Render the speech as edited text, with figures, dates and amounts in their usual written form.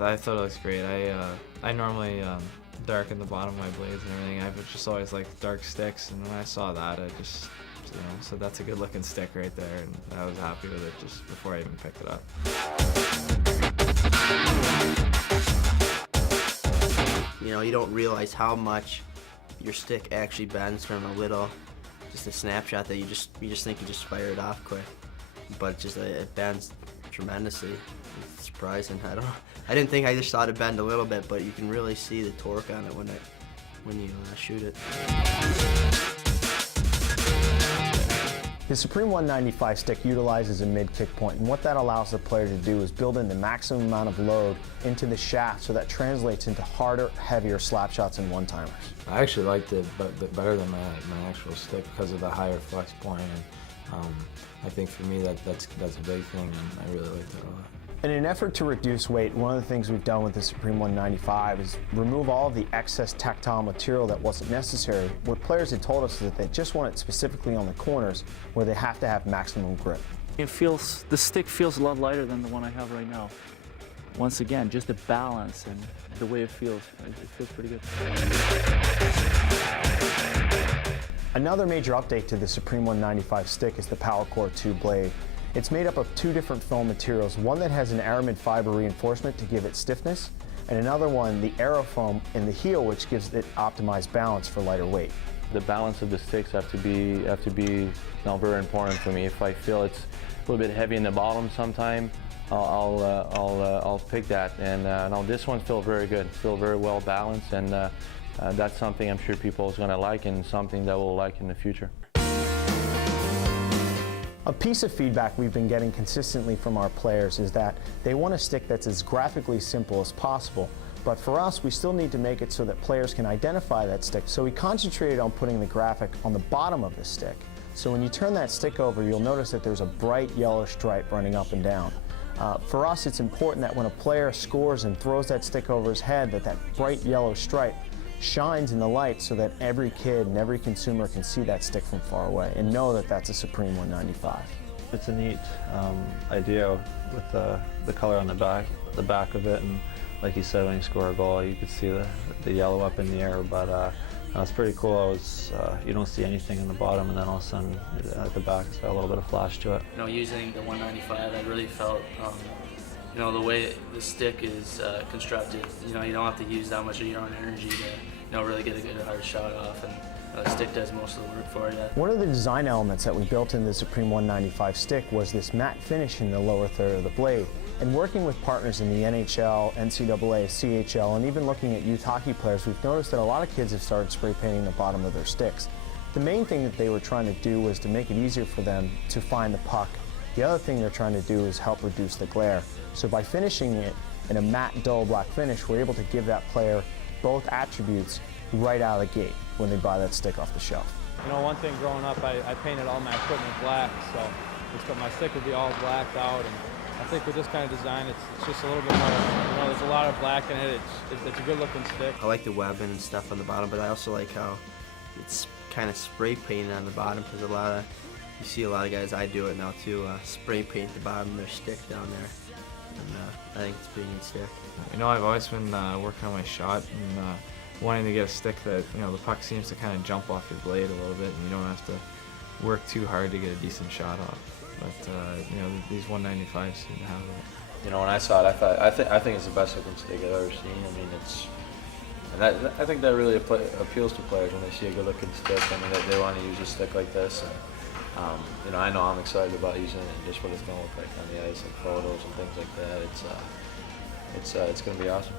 I thought it looks great. I normally darken the bottom of my blades and everything. I've just always liked dark sticks, and when I saw that, I just, so that's a good looking stick right there, and I was happy with it just before I even picked it up. You know, you don't realize how much your stick actually bends from a little, just a snapshot that you just think you just fire it off quick, but just it bends tremendously. It's surprising. I didn't think I just saw it bend a little bit, but you can really see the torque on it when you shoot it. The Supreme 195 stick utilizes a mid-kick point, and what that allows the player to do is build in the maximum amount of load into the shaft, so that translates into harder, heavier slap shots and one-timers. I actually liked it better than my actual stick because of the higher flex point, and I think for me that's a big thing, and I really liked it a lot. In an effort to reduce weight, one of the things we've done with the Supreme 195 is remove all of the excess tactile material that wasn't necessary. What players had told us is that they just want it specifically on the corners where they have to have maximum grip. The stick feels a lot lighter than the one I have right now. Once again, just the balance and the way it feels pretty good. Another major update to the Supreme 195 stick is the Power Core 2 blade. It's made up of two different foam materials, one that has an aramid fiber reinforcement to give it stiffness, and another one, the aerofoam in the heel, which gives it optimized balance for lighter weight. The balance of the sticks have to be very important for me. If I feel it's a little bit heavy in the bottom sometime, I'll pick that. And now this one feels very good, very well balanced, and that's something I'm sure people is going to like, and something that we'll like in the future. A piece of feedback we've been getting consistently from our players is that they want a stick that's as graphically simple as possible, but for us, we still need to make it so that players can identify that stick. So we concentrated on putting the graphic on the bottom of the stick. So when you turn that stick over, you'll notice that there's a bright yellow stripe running up and down. For us, it's important that when a player scores and throws that stick over his head, that bright yellow stripe shines in the light so that every kid and every consumer can see that stick from far away and know that that's a Supreme 195. It's a neat idea with the color on the back of it, and like you said, when you score a goal, you could see the yellow up in the air. But it's pretty cool. You don't see anything in the bottom, and then all of a sudden at the back, it's got a little bit of flash to it. You know, using the 195, I really felt. You know, the way the stick is constructed, you know, you don't have to use that much of your own energy to, you know, really get a good hard shot off, and the stick does most of the work for you. One of the design elements that we built in the Supreme 195 stick was this matte finish in the lower third of the blade. And working with partners in the NHL, NCAA, CHL, and even looking at youth hockey players, we've noticed that a lot of kids have started spray painting the bottom of their sticks. The main thing that they were trying to do was to make it easier for them to find the puck. The other thing they're trying to do is help reduce the glare. So by finishing it in a matte, dull black finish, we're able to give that player both attributes right out of the gate when they buy that stick off the shelf. You know, one thing growing up, I painted all my equipment black, so my stick would be all blacked out. And I think with this kind of design, it's just a little bit more, you know, there's a lot of black in it. It's a good looking stick. I like the webbing and stuff on the bottom, but I also like how it's kind of spray painted on the bottom, because you see a lot of guys, I do it now too, spray paint the bottom of their stick down there. And I think it's a pretty neat stick. You know, I've always been working on my shot and wanting to get a stick that, you know, the puck seems to kind of jump off your blade a little bit, and you don't have to work too hard to get a decent shot off. But you know, these 195s seem to have that. You know, when I saw it, I think it's the best looking stick I've ever seen. I mean, I think that really appeals to players when they see a good looking stick. I mean, they want to use a stick like this. And, you know, I know I'm excited about using it and just what it's going to look like on the ice, like photos and things like that. It's going to be awesome.